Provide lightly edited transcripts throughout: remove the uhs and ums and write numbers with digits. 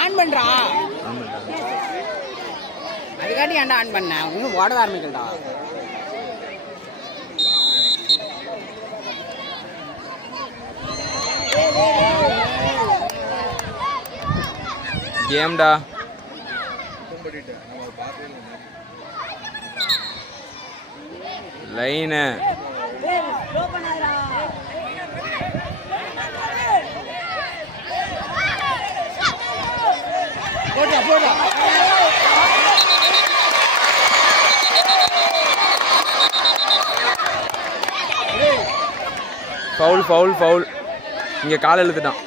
On பண்றா அதுக்காண்டி ஏன்டா ஆன் பண்ண இன்னும் ஓட ஆரம்பிக்கலடா. கேம்டா லைனு ஃபவுல் ஃபவுல் ஃபவுல். இங்கே கால் எழுத்துட்டான்.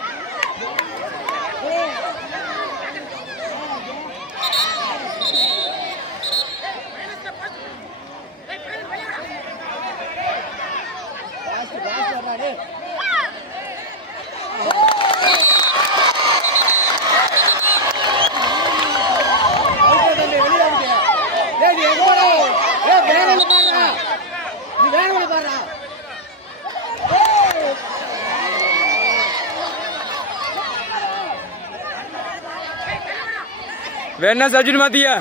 வேணா சச்சின் மாத்தியா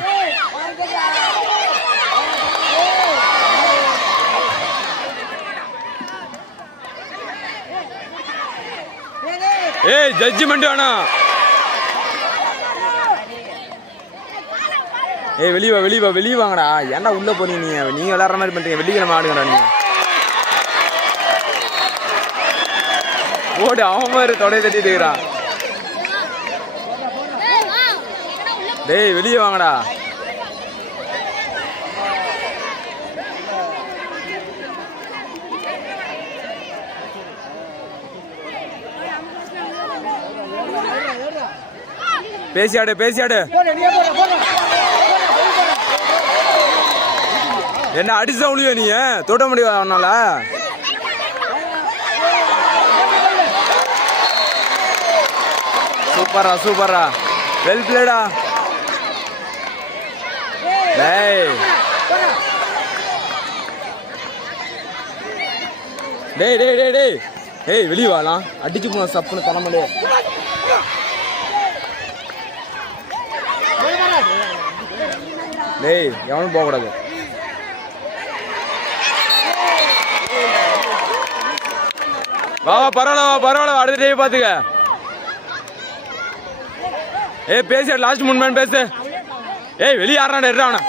ஏய் ஜட்ஜ்மெண்ட் வேணாம். ஏய் வெளியே வா வெளியே வா வெளியே வாங்கடா. ஏன்டா உள்ள போறீங்க நீங்க விளையாடுற மாதிரி பண்றீங்க. வெள்ளிக்கிழமை ஆடுங்கடா நீங்க. ஓடு அவன் மாதிரி தொடைய தட்டிட்டு இருக்கிறான். டேய் வெளியே வாங்கடா. பேசியாடு பேசியாடு. என்ன அடிச்சா ஒளியோ நீ தொட முடியாதுனால. சூப்பரா சூப்பரா வெல் பிளேடா. டேய் டேய் டேய் டேய் டேய் ஏய் வெளியே வாலாம். அடிச்சு போன சப்புன்னு தலைமலே. டேய் எவனும் போகக்கூடாது. வா வா பரவாயில்ல வா பரவாயில்ல அடுத்த டைம் பார்த்துக்க. ஏய் பேச லாஸ்ட் 3 மேன் பேசு. ஏய் வெளியே யாரா எடுறா அவனை.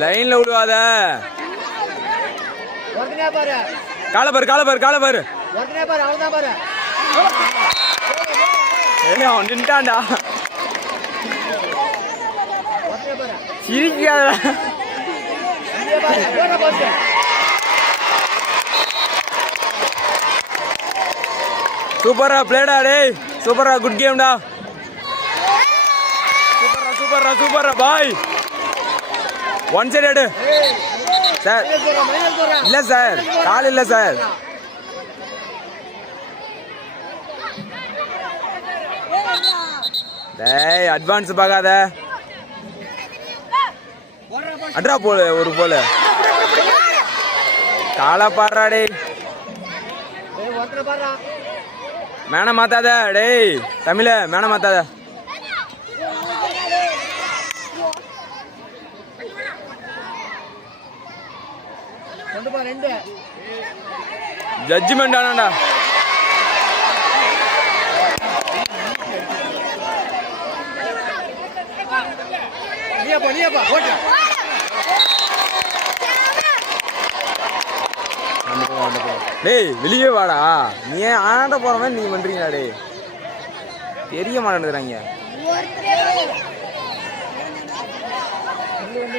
லைன்ல விடுவாத. காலை பாரு காலை பாரு காலை பாரு. அவன் நின்ட்டான்டா. சிரிக்காத. சூப்பரா பிளேடா டேய். சூப்பரா குட் கேம்டா. சூப்பரா சூப்பரா சூப்பரா பாய். ஒன் சைடு எடு சார். இல்ல சார் கால் இல்ல சார். டேய் அட்வான்ஸ் பார்க்காத. அட்ரா போல ஒரு போல காலை பாடுறா டேய். மேன மாத்தாத டேய். தமிழ மேன மாத்தாத. ஜட்ஜ்மெண்ட் ஆனாண்டா. டேய் வெளியே வாடா. நீ ஏன் ஆண்ட போற மாதிரி நீ பண்றீங்களா டேய். தெரிய மாட்டேங்கிறாங்க.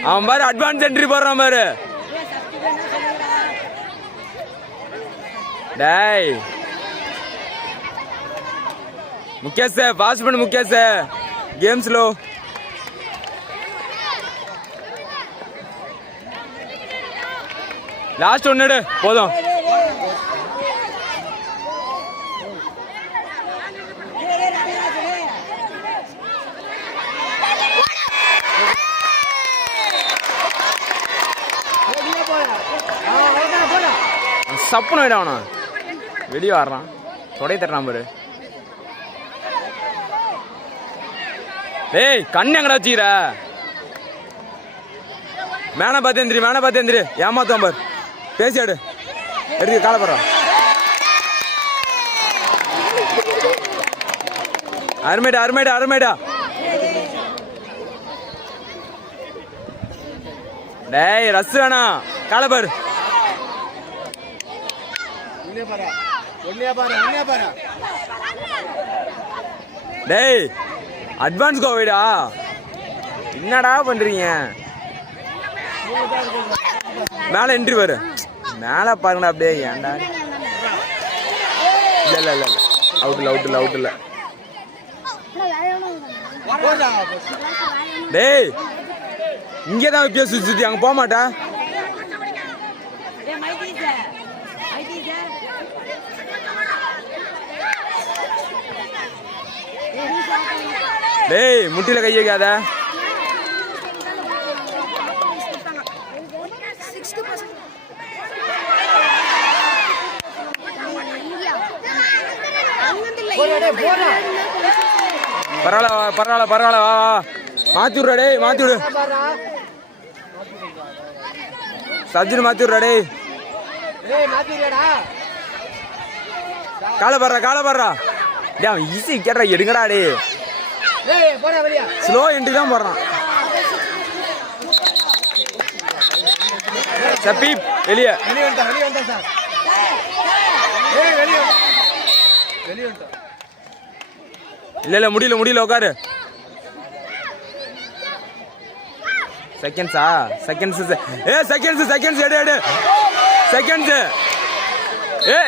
அவன் பாரு அட்வான்ஸ் என்ட்ரி போடுறான் பாரு. டேய் முகேஷ் பாஸ் பண்ணு முகேஷ். Game slow. லாஸ்ட் ஒன்று எடு போதும். சப்புன்னு விடவனா வெளியே வர்றான் தொடை தட்டுறான் பாரு. ஏய் கண்ணு எங்கடா வச்சுக்கிற? மேலே பார்த்து எந்திரி, மேலே பார்த்து எந்திரி. ஏமாத்துவான் பாரு. பேசியாடு எடுத்து காலை போடுறான். அருமைடா அருமைடா அருமைடா. டேய் ரஸ் வேணாம், காலை பாரு. டேய் அட்வான்ஸ் கோவிடா என்னடா பண்றீங்க? மேல என்ட்ரி வரு, மேல பாருங்கடா அப்படியே. ஏன்டா இல்ல இல்ல இல்ல அவுட் இல்ல அவுட் இல்ல அவுட் இல்ல. டேய் இங்கதான் விப்பியா சுத்தி சுத்தி, அங்க போக மாட்டா. டேய் முட்டில கை வைக்காத. பரவாயில்ல பரவாயில்ல பரவாயில்ல, வா வா மாத்தி விடுறா. டேய் மாத்தி விடு, சப்ஜின் மாத்தி விடுறா. டேய் காலை பாடுறா காலை பாடுறா. டே அவன் ஈஸி கேட்றா, எடுங்கடா. டே ஸ்லோ என்ட்ரி தான் போடுறான். சப்பீப் வெளியே இல்ல இல்ல முடியல முடியல, உட்காரு. செகண்ட்ஸா செகண்ட்ஸ், ஏ செகண்ட்ஸ் செகண்ட்ஸ் எடு எடு செகண்ட்ஸ். ஏ